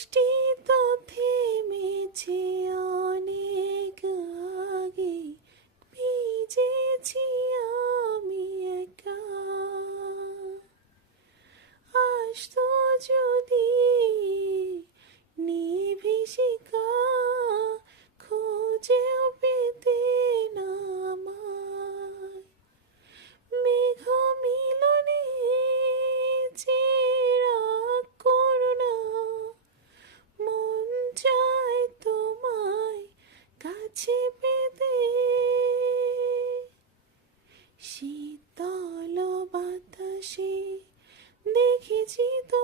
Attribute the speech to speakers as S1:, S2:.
S1: বৃষ্টি তো থেমেছে অনেক আগে। ভিজেছি আমি একা। আসতো যদি নিভিষে চিপে দে শীতল বাতাসে দেখেছি তো